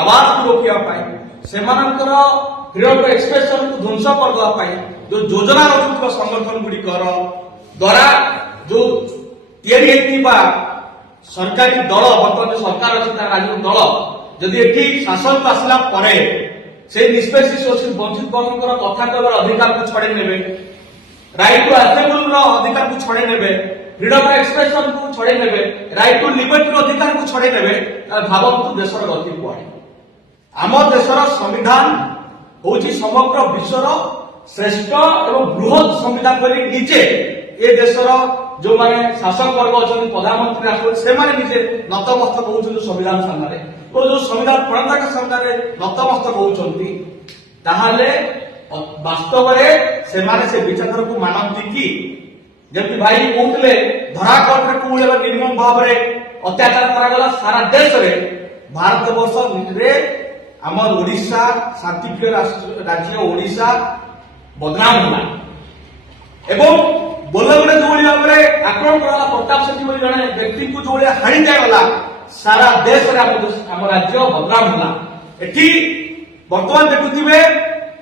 आवाज को रोकवा सेमानंतर freedom of expression को ध्वंस करदे जो योजना रखुवा संगठन गुड़िकर द्वारा जो या सरकारी दल बर्तमान सरकार अच्छी राजनीतिक दल जदि एठी शासन आसला परे से निष्पेषी शोषित वंचित वर्ग कथा कहर अधिकार को छड़े नेबे राइट टू असेंबल अधिकार को छड़े नेबे फ्रीडम ऑफ एक्सप्रेशन को छड़े नेबे राइट टू लिबर्टी अधिकार को छड़े नेबे भावतु देशर गति कुआड़े आम देशर संविधान होची समग्र विश्वर श्रेष्ठ एवं बृहत संविधान बोली निजे ए देशर जो माने शासक वर्ग अच्छा प्रधानमंत्री राष्ट्रपति से माने निजे नतमस्तक होउछन संविधान सामने तो जो संविधान प्रणेता के सामने नतमस्तक होउछंती ताहाले वास्तव में से माने से विचारधारा को मानती कि जबकि भाई कहते धरा कोर्ट रे कोले निर्मम भाव रे अत्याचार करा गला सारा देश रे भारत वर्ष रे हमर ओडिशा शांतिप्रिय राज्य ओडिशा बदनाम होला एवं बोलगड़े जो भाव में आक्रमण करा प्रताप सेठी बोली जने व्यक्ति को जो हाणी जागला सारा देश रे हम राज्य बदनाम होला एठी वर्तमान देखुथिबे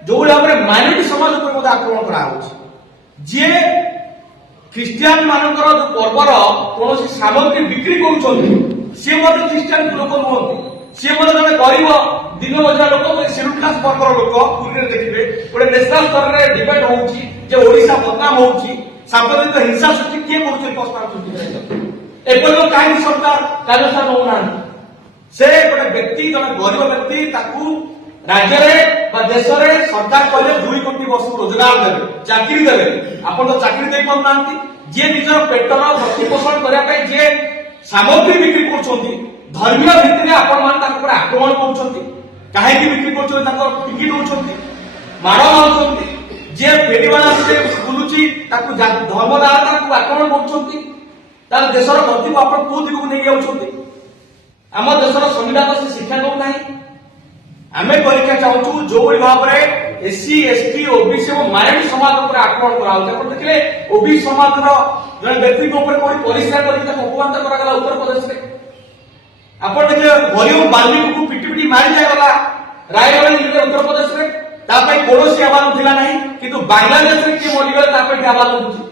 जो भाव में माइनॉरिटी समाज ऊपर मते आक्रमण करा होछि जे ख्रिस्टियन मानकर जो पर्वर कौन सामग्री बिक्री करुछन से मते ख्रिस्टियन लोक नुहंती से मते जने गरीब दिन मजुरा लोक शेड्यूल क्लास वर्गर लोक पुरी देखिबे गोटे नेशनल स्तर रे डिबेट होउछि जे ओडिशा बदनाम होउछि सांप्रदायिक हिंसा सृष्टि किए करुछन प्रस्ताव सृष्टि एपरिक काहे सरकार कार्यानुष्ठान होना से गोटे व्यक्ति जने गरीब व्यक्ति ताकू राज्य रे देश रे सरकार कहले 2 कोटी वर्ष रोजगार देबे चाकरी देबे आपण तो चाकरी दे कोन नांती जे निजर पेटर प्रतिपोषण करिया पई जे सामग्री बिक्री करछंती धर्मीय भित्तिरे आपण मान ताक पर आक्रमण करछंती काहे कि बिक्री करछंती ताक टिकट होछंती मार होछंती जे फेरीवाला से बुलुची ताकू धर्मदाता को आक्रमण करछंती तार देशर गति को आपण को दिगु नै जाउछंती हम देशर संविधान से शिक्षा दउ नाही आमे परीक्षा चाहूँ जो भाव में एससी एसटी ओबीसी और माइनॉरिटी समाज ऊपर आक्रमण करा देखिए ओबीसी समाज जन व्यक्ति कोई परिश्रा कर अपमान करा उत्तर प्रदेश में आप देखिए हरिओम बाल्मीकि को पिटी पिटी मारी जाएगा रायगढ़ जिले उत्तर प्रदेश में कौन आवाज उठिला ना किंतु बांग्लादेश में किए मरीगले आवाज उठुची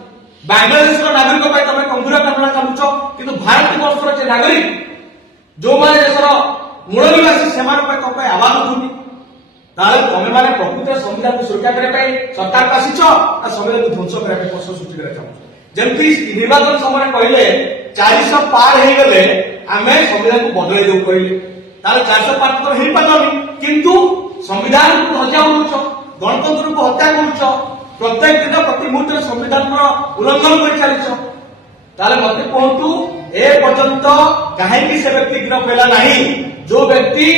बांग्लादेश नागरिक तुम कंगुरा करना चाहूच कि भारत वर्ष नागरिक जो मैंने देशर मूल निवासी से आवाज उठुनी तुम मैंने प्रकृत संविधान को सुरक्षा करने सरकार को आसीच संविधान को ध्वंस करने प्रश्न सृष्टि कर जमी निर्वाचन समय कहले 400 पार हो गले आम संविधान को बदल दे कहले 400 पार तो हो पारनी किंतु संविधान को हत्या कर गणतंत्र को हत्या कर प्रत्येक दिन प्रति मुहूर्त संविधान उल्लंघन कर चली मत कहतु ए पर्यंत कहीं से व्यक्ति गिरफ है नहीं जो व्यक्ति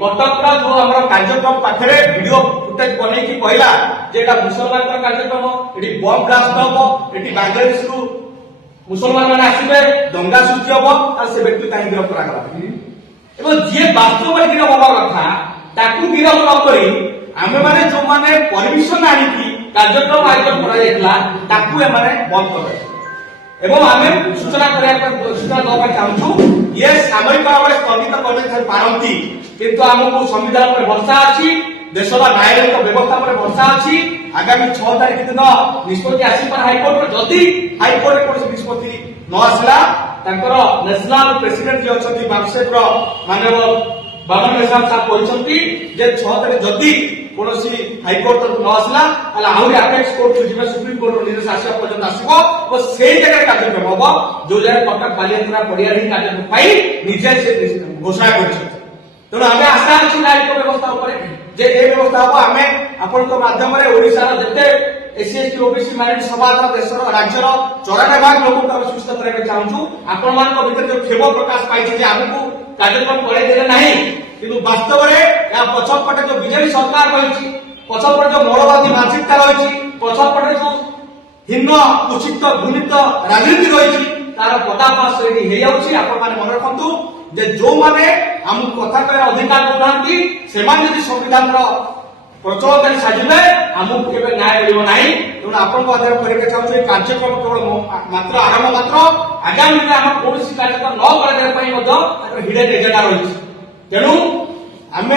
कटक जो आम कार्यक्रम पाखे वीडियो फुटेज बन कहला मुसलमान कार्यक्रम ये बम ब्लास्ट हम ये बांग्लादेश रु मुसलमान मैंने आसवे दंगा सृष्टि हम और से व्यक्ति कहीं गिरफ करा जी वास्तव में गिरफ हवा कथा गिरफ नक आम मैंने जो मैंने परमिशन आनिकी कार्यक्रम आयोजन कर बंद कर एवं आम सूचना सूचना देवा चाहूँ ये सामयिक भाव में स्थगित कर पारती किंतु आमको संविधान पर भरोसा अच्छी देशर न्यायालयिक व्यवस्था पर भरोसा अच्छी आगामी 6 तारीख दिन निष्पत्ति आसपार हाइकोर्ट जदि हाइकोर्ट कौन निष्पत्ति न आसला नेशनल प्रेसिडेंट जी अच्छा बामसेप मानव बामन नेशनल साहब कहते 6 तारीख जदि कौन हाइकोर्ट तरफ न आसला आहरी अपेक्स कोर्ट को सुप्रीम कोर्ट निर्देश आसा पर्यटन आसो और से जगह कार्यक्रम हम जो जगह कटक बालियात्रा पड़िया कार्यक्रम निजे से घोषणा कर तेणु आम आशा अच्छी न्यायिक व्यवस्था व्यवस्था हम आम आपण माध्यम ओडिशार जिते एससी एसटी ओबीसी माइनॉरिटी समाज देश राज्यर 94 भाग लोक सूचित करने चाहूँ आपण मान जो खेम प्रकाश पाई आमको कार्यक्रम कराइले ना किंतु वास्तव में पछपटे जो बीजेपी सरकार रही पछपटे जो मौलवादी मानसिकता रही पछपटे जो हिन्न कुचित घृणित राजनीति रही तार पर्दाफाश मन रखु जो मैंने आम कथा कह अधिकार दौना से संविधान प्रचलन कर साजिले आमको केवल न्याय मिल ना तेणु आपको चाहिए कार्यक्रम केवल मात्र आरंभ मात्र आगामी दिन आम कौन कार्यक्रम न कर हिडन एजेंडा रही तेणु आमे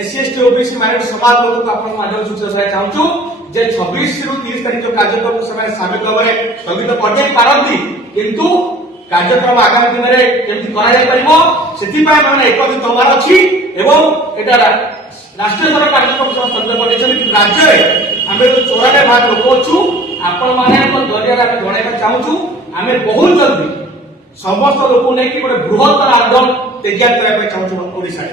एससी एसटी ओबीसी माइनॉरिटी समाज लोक अपन माध्यम सूचना से चाहूछु जे 26 रु 30 तारिख जो कार्यक्रम समय सामिल होबे स्थगित कर दे पारंती किंतु कार्यक्रम आगामी दिन में केमती करा जाय परिबो सेति पाए माने एकत्रित होबार अछि एवं एटा राष्ट्रीय स्तर कार्यक्रम स्थगित कर देछन कि राज्य रे आमे जो 94 भाग लोक अछु आपण माने को दरिया रे जणेबा चाहूछु आमे बहुत जल्दी समस्त लोक नै कि बड़े बृहत्तर आंदोलन तैयार करबा पे चाहूछु ओडिसा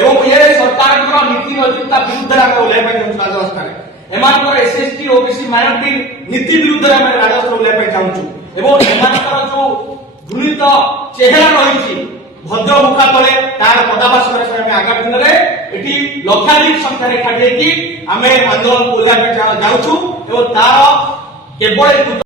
एवं ये सरकार को नीति नैतिकता विरुद्ध रे आमे ओले पे चाहूछु राजस्थान एमानकर एसएसटी ओबीसी माइनॉरिटी नीति विरुद्ध रे आमे राजस्थान ओले पे चाहूछु एवं एमानकर जो घृणित चेहरा रही भद्र मुखा तले तार पदाभास आम आगामी दिन में एटी लक्षाधिक संख्यार एकाठी आम आंदोलन को जाऊँ तार केवल